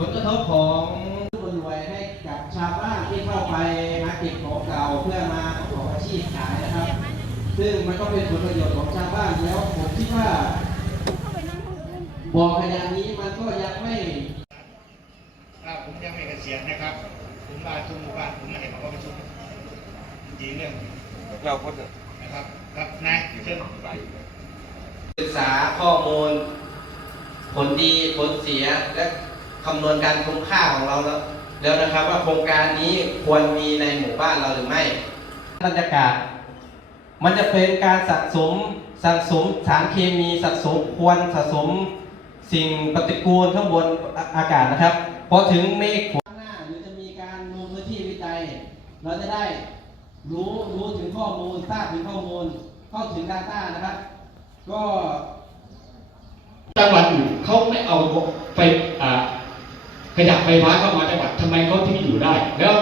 ผลกระทบของคนรวยให้กับชาวบ้านที่เข้าไปหาเก็บของเก่าเพื่อมาประกอบอาชีพขายนะครับ ซึ่งมันก็เป็นผลประโยชน์ของชาวบ้านแล้วผมคิดว่าบ่อขยะนี้มันก็ยังไม่ถ้าผมยังไม่เกษียณนะครับ ผมมาทุกหมู่บ้านผมไม่ให้เขามาประชุมจริงเรื่องเราก็จะนะครับครับนายเชิญไปศึกษาข้อมูล ผลดีผลเสียและ คำนวณการคุ้มค่าของเราแล้วนะครับ ว่าโครงการนี้ควรมีในหมู่บ้านเราหรือไม่บรรยากาศ มันจะเป็นการสะสมสะสมสารเคมีสะสมควันสะสมสิ่งปฏิกูลข้างบนอากาศนะครับพอถึงเมฆฝนหน้าหรือจะมีการลงพื้นที่วิจัย เราจะได้รู้รู้ถึงข้อมูลทราบถึงข้อมูลเข้าถึง Data นะครับ ก็จังหวัดอื่นเขาไม่เอาไฟ ขยะไฟฟ้าเข้ามาจังหวัดทำไมเขาที่อยู่ได้ แล้ว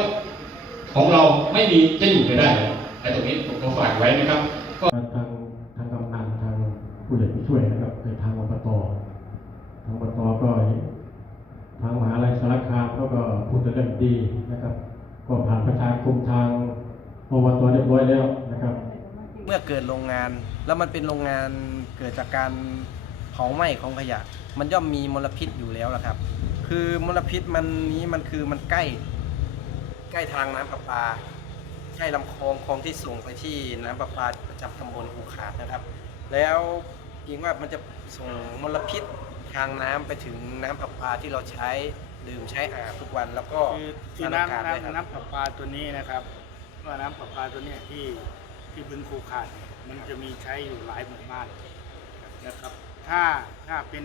ของเราไม่มีจะอยู่ไม่ได้เลยไอ้ตรงนี้ผมก็ฝากไว้นะครับทางทางกำนันทางผู้ใหญ่ผู้ช่วยนะครับคือทางอบตทางอบตก็ทางมหาลัยสารคามแล้วก็พูดแต่เรื่องดีนะครับ ก็ผ่านประชาคมทางอบตเรียบร้อยแล้วนะครับ เมื่อเกิดโรงงานแล้วมันเป็นโรงงานเกิดจากการเผาไหม้ของขยะ มันย่อมมีมลพิษอยู่แล้วล่ะครับ คือมลพิษมันนี้มันคือมันใกล้ ใกล้ทางน้ำประปาใช่ลำคลองคลองที่ส่งไปที่น้ำประปาประจำตำบลอูขาดนะครับ แล้วยิงว่ามันจะส่งมลพิษทางน้ำไปถึงน้ำประปาที่เราใช้ดื่มใช้อาบทุกวันแล้วก็คือคือทางอากาศน้ำด้วยครับน้ำน้ำประปาตัวนี้นะครับว่าน้ำประปาตัวเนี้ยที่ที่บึงคูขาดเนี่ยมันจะมีใช้อยู่หลายหมู่บ้านนะครับ ถ้าถ้าเป็น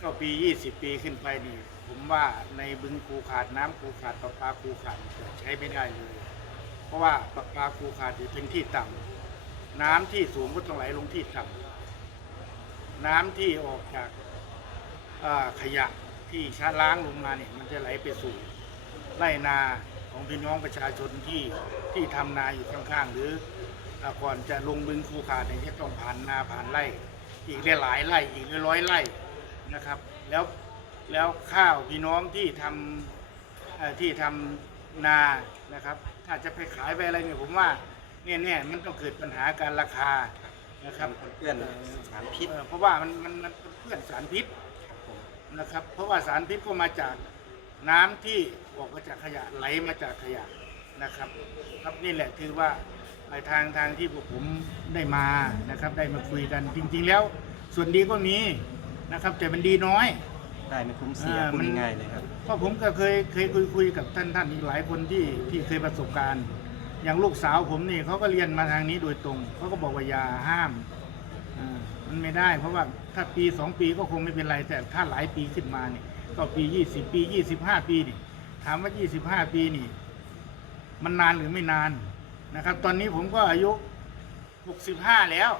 ก็ปี20ปีขึ้นไปนี่ ผมว่าในบึงคูขาดน้ำคูขาดประปาคูขาดจะใช้ไม่ได้เลย เพราะว่าประปาคูขาดอยู่เป็นที่ต่ำน้ำที่สูงก็ต้องไหลลงที่ต่ำน้ำที่ออกจากอ่าขยะที่ชะล้างลงมาเนี่ยมันจะไหลไปสู่ไร่นาของพี่น้องประชาชนที่ที่ทำนาอยู่ข้างๆหรือ อ่าก่อนจะลงบึงคูขาดเนี่ยจะต้องผ่านนาผ่านไร่ อีกหลายไร่อีกได้ร้อยไร่ นะครับ แล้วแล้วข้าวพี่น้องที่ทำเอ่อที่ทำนานะครับ ถ้าจะไปขายไปอะไรเนี่ยผมว่าเนี่ยเนี่ยมันต้องเกิดปัญหาการราคานะครับมันเปื้อนสารพิษเอ่อเพราะว่ามันมันมันเพื่อนสารพิษนะครับ เพราะว่าสารพิษก็มาจากน้ำที่ออกมาจากขยะไหลมาจากขยะนะครับ ครับนี่แหละคือว่าไอ้ทางทางที่พวกผมได้มานะครับ ได้มาคุยกันจริง ๆ แล้วส่วนดีก็มี นะครับ แต่มันดีน้อย ได้ไม่คุ้มเสียอ่าพูดมัน ง่ายๆเลยครับ เพราะผมก็เคยเคยคุยคุยกับท่านท่านอีกหลายคนที่ที่เคยประสบการณ์ อย่างลูกสาวผมนี่เขาก็เรียนมาทางนี้โดยตรงเขาก็บอกว่าอย่าห้ามอ่ามันไม่ได้ เพราะว่าถ้าปีสองปีก็คงไม่เป็นไรแต่ถ้าหลายปีขึ้นมาเนี่ยก็ปียี่สิบปียี่สิบห้าปีนี่ถามว่ายี่สิบห้าปีนี่ มันนานหรือไม่นานนะครับ ตอนนี้ผมก็อายุหกสิบห้าแล้ว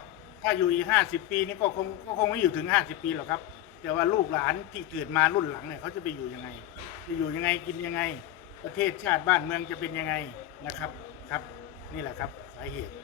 ถ้าอยู่อีกห้าสิบปีนี่ก็คงก็คงไม่อยู่ถึงห้าสิบปีหรอกครับ แต่ว่าลูกหลานที่เกิดมารุ่นหลังเนี่ยเขาจะไปอยู่ยังไง จะอยู่ยังไงกินยังไง ประเทศชาติบ้านเมืองจะเป็นยังไงนะครับครับ นี่แหละครับสาเหตุ